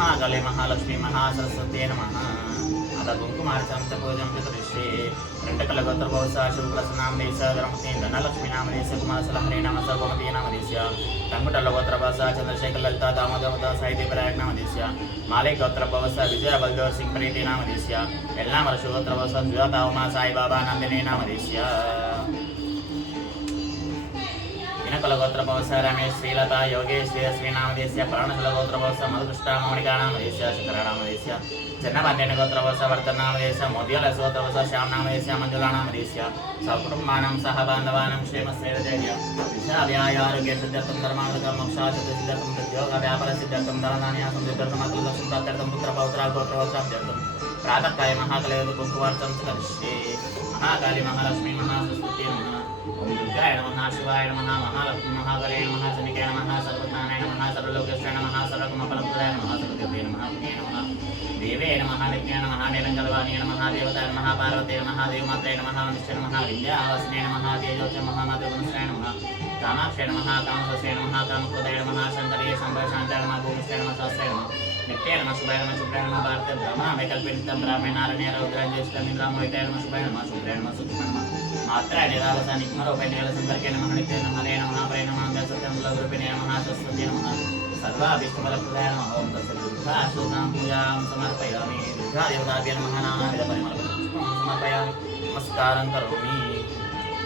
महाकाले महालक्ष्मी महासरस्वती नमः अथ कुङ्कुमार्चनं च पूजं च करिष्ये रण्डकलगोत्रभवसा शुभप्रसन्नामदेश धर्मती धनलक्ष्मीनामदेश कुमारसलहरी नमः गोमती नामदेश टङ्कुटलगोत्रभवसा चन्द्रशेखरललिता दामोदरवता साहित्यप्रयागनामदेश माले गोत्रभवसा विजय बलदेव सिंह प्रीति नामदेश यल्लामरशुगोत्रभवसा सुजाता उमा साईबाबा नंदिनी नामदेश कुलगोत्रभवस रमेश श्रीलता योगेश श्रीनामदेश प्राणशुलगोत्रभवस मधुकृष्टा मौलिकानामदेश शिखरनामदेश चन्नबन्धेनगोत्रभवस वर्तनामदेश मोद्यलसगोत्रभवस श्यामनामदेश मञ्जुलानामदेश सकुटुम्बानां सह बान्धवानां क्षेमस्मैर्जय विशाल्यारोग्यसिद्ध्यर्थं धर्मार्थं मोक्षासिद्ध्यर्थं उद्योगव्यापारसिद्ध्यर्थं धनधान्यासं सिद्ध्यर्थं अतुलक्ष्मीं प्राप्त्यर्थं पुत्रपौत्रागोत्रभवसाभ्यर्थं प्रातःकाले महाकाले कुङ्कुमार्चनं च करिष्ये महाकाली महालक्ष्मी महासरस्वती नमः ओम दुर्गाय नमः शिवाय नमः महालक्ष्मी महाकाले नमः शनिकाय नमः सर्वज्ञानाय नमः सर्वलोकेश्वराय नमः सर्वकमलप्रदाय नमः सर्वदेवे नमः पुण्ये नमः देवे नमः नित्याय नमः नीलकल्वाणी नमः देवताय नमः पार्वती नमः देवमात्रे नमः निश्चय नमः विद्यावासिने नमः तेजोच नमः मातृगुणश्रेय नमः कामाक्षय नमः कामसस्ये नमः कामकृताय नमः शङ्करे शम्भशान्ताय नमः भूमिश्रेय नमः सहस्राय नमः नित्याय नमः शुभाय नमः शुभ्राय नमः भारते ब्रह्माण्डे कल्पितं ब्राह्मणे नारायणे रुद्राञ्जलिष्टमिन्द्रां वैताय नमः शुभाय नमः शुभ्राय नमः सुखमाय नमः मात्रा निरावसा निक्मरूपेण संपर्के नमः नित्य नमः हरे नमः परे नमः सत्यं गुरुरूपिणे नमः सरस्वती नमः सर्वाभीष्टफलप्रदाय नमः ओम तत्सद्दुर्गाशोकां पूजां समर्पयामि दुर्गादेवताभ्यो नमः नानाविधपरिमलपुष्पं समर्पयामि नमस्कारं करोमि।